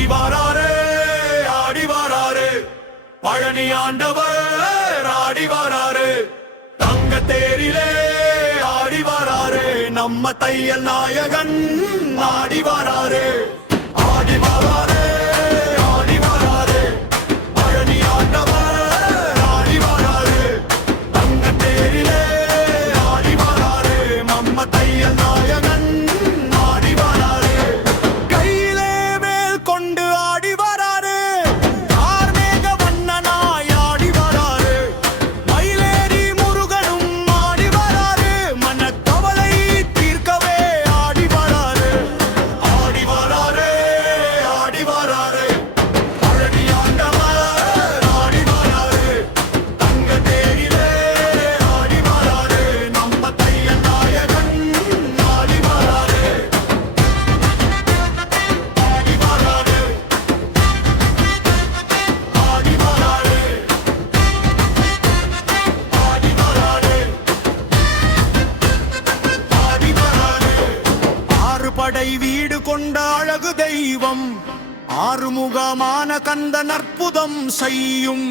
ஆடி வாராரே ஆடி வாராரே பழனி ஆண்டவர் ஆடி வாராரே தங்க தேரிலே ஆடி வாராரே நம்ம தையல் நாயகன் ஆடி வாராரே ஆடி வாராரே ஆடி வாராரே பழனி ஆண்டவர் ஆடி வாராரே தங்க தேரிலே ஆடி வாராரே நம்ம தையல் நாயகன் ஆடி வாராரே கையிலே வேல் கொண்டு ஆடி வாராரே கார்மேக வண்ணனாய் ஆடி வாராரே மயிலேறி முருகனும் ஆடி வாராரே மனக்கவலை தீர்க்கவே ஆடி வாராரே ஆடி வாராரே ஆடி வாராரே பழனி ஆண்டவர் ஆடி வாராரே தங்க தேரிலே ஆடி வாராரே நம்ம தையல் நாயகன் ஆடி வாராரே ஆடி வாராரே ஆடி வாராரே ஆடி வாராரே ஆடி வாராரே ஆறு படை வீடு கொண்ட அழகு தெய்வம் ஆறுமுகமான கந்தன் அற்புதம் செய்யும்